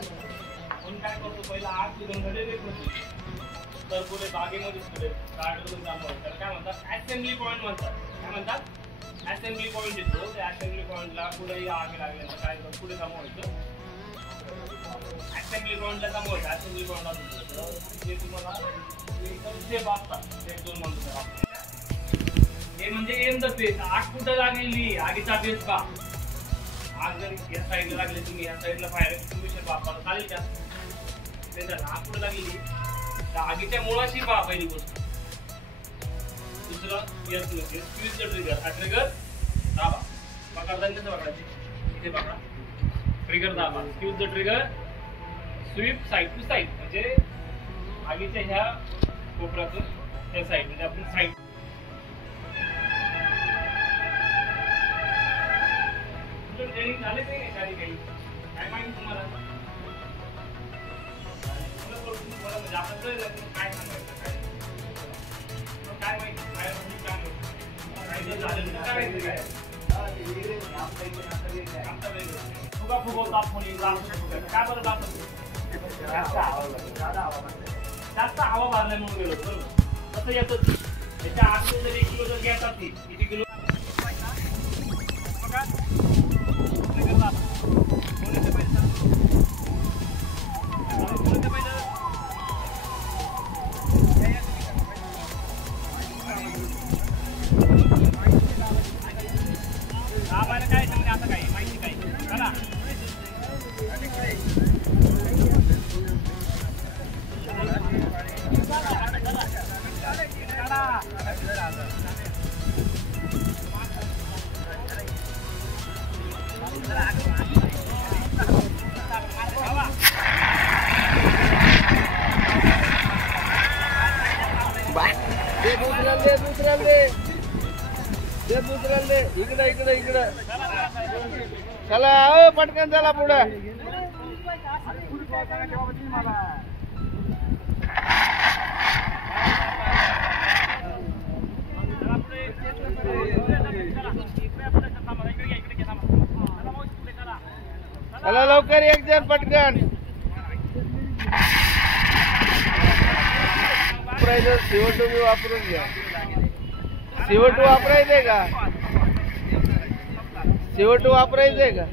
पण काय करतो पहिला आग तुझ्याकडे देत होती तर पुढे बागेमध्येच पुढे गार्डन जाणार तर काय म्हणतात असेंब्ली पॉईंट म्हणतात काय म्हणतात असेंब्ली पॉईंट येतो त्या असेंब्ली पॉईंटला पुढेही आग लागल्यानंतर काय पुढे जमा व्हायचं असेंब्ली पॉईंटला जमा व्हायचं असेंब्ली पॉईंटला ते तुम्हाला एकदम सेफ असतात सेफ झोन म्हणतो हे म्हणजे एम द फेस आग कुठं लागलेली आगीचा बेस का आग जर या साईडला लागली तुम्ही या साईडला फायर एक्सटिंग्विशर वापरता चालेल का ते जर आग कुठं लागलेली तर आगीच्या मुळाशी पहा पहिली गोष्ट दुसरं यस म्हणजे स्क्वीज द ट्रिगर हा ट्रिगर दाबा पकडताना कसं पकडायचे इथे पकडा ट्रिगर दाबा squeeze the trigger sweep side to side म्हणजे आगीच्या ह्या कोपऱ्यातून त्या साईड म्हणजे आपण साईड ट्रेनिंग झाले काही काही काय माहिती तुम्हाला म्हणजे आपण काय सांगायचं काय माहिती काय झालं फुगा फुगवतात कोणी काय बरं दाखवतो जास्त हवा भरल्यामुळे गेलो बरोबर कसं येतं त्याच्या आतमध्ये जर 1 किलो जर गॅस असती किती किलो बघा काय सांगते आता काय माहिती काय चला दुसऱ्याला इकडे इकडे इकडे चला पटकन चला पुढे चला लवकर एक जण पटकन CO2 मी वापरून घ्या CO2 वापरायचंय का CO2 वापरायचंय का